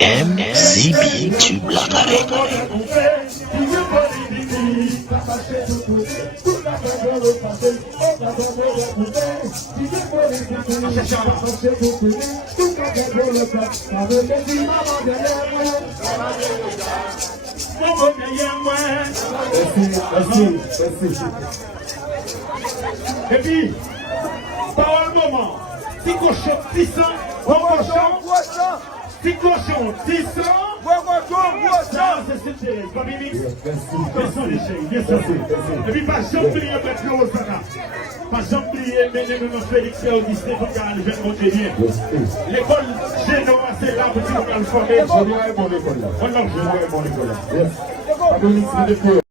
MCB Tube l'appareil. Et puis, par un moment, si cochon 600, si cochon 600, c'est Thérèse, pas Mimix. Descends les chéris, descends. Et puis, pas j'oublie un peu plus haut, ça va. Pas j'oublie, mais même Félix et Augustin, faut qu'un jeune monte bien. L'école Génoa, c'est là pour que tu vas le former. On l'a joué.